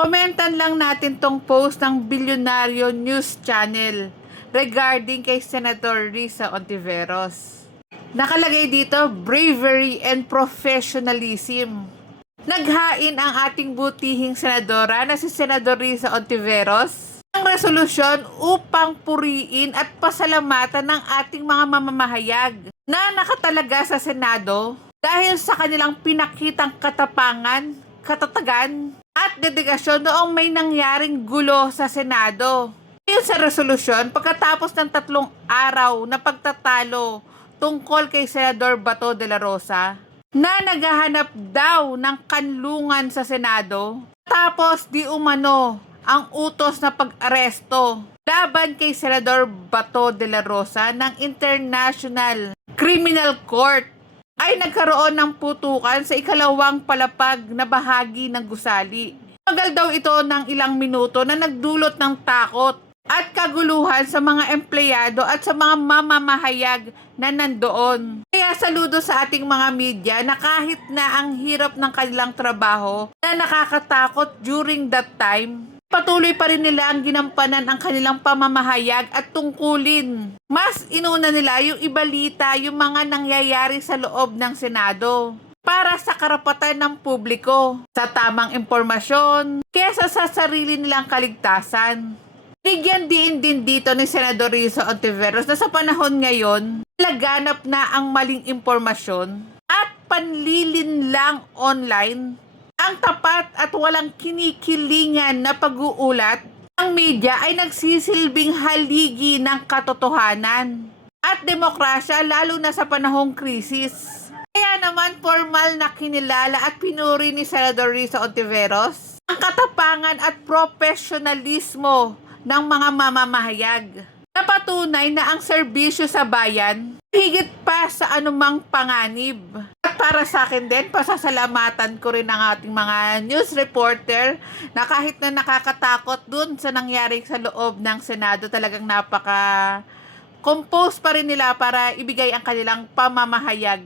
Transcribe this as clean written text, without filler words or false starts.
Komentan lang natin tong post ng Bilyonaryo News Channel regarding kay Senator Risa Ontiveros. Nakalagay dito, bravery and professionalism. Naghain ang ating butihing senadora na si Senador Risa Ontiveros ng resolusyon upang puriin at pasalamatan ng ating mga mamamahayag na nakatalaga sa Senado dahil sa kanilang pinakitang katapangan, katatagan at dedikasyon noong may nangyaring gulo sa Senado. Ayon sa resolusyon, pagkatapos ng 3 araw na pagtatalo tungkol kay Senador Bato de la Rosa na naghahanap daw ng kanlungan sa Senado, tapos di umano ang utos na pag-aresto laban kay Senador Bato de la Rosa ng International Criminal Court, ay nagkaroon ng putukan sa ikalawang palapag na bahagi ng gusali. Tagal daw ito ng ilang minuto na nagdulot ng takot at kaguluhan sa mga empleyado at sa mga mamamahayag na nandoon. Kaya saludo sa ating mga media na kahit na ang hirap ng kanilang trabaho na nakakatakot during that time, patuloy pa rin nila ang ginampanan ang kanilang pamamahayag at tungkulin. Mas inuna nila yung ibalita yung mga nangyayari sa loob ng Senado para sa karapatan ng publiko sa tamang impormasyon kesa sa sarili nilang kaligtasan. Bigyan din dito ni Senador Risa Ontiveros na sa panahon ngayon, laganap na ang maling impormasyon at panlilinlang online. Ang tapat at walang kinikilingan na pag-uulat ng media ay nagsisilbing haligi ng katotohanan at demokrasya lalo na sa panahong krisis. Kaya naman formal na kinilala at pinuri ni Senador Risa Ontiveros ang katapangan at profesionalismo ng mga mamamahayag. Napatunay na ang serbisyo sa bayan higit pa sa anumang panganib. At para sa akin din, pasasalamatan ko rin ang ating mga news reporter na kahit na nakakatakot dun sa nangyari sa loob ng Senado, talagang napaka-compose pa rin nila para ibigay ang kanilang pamamahayag.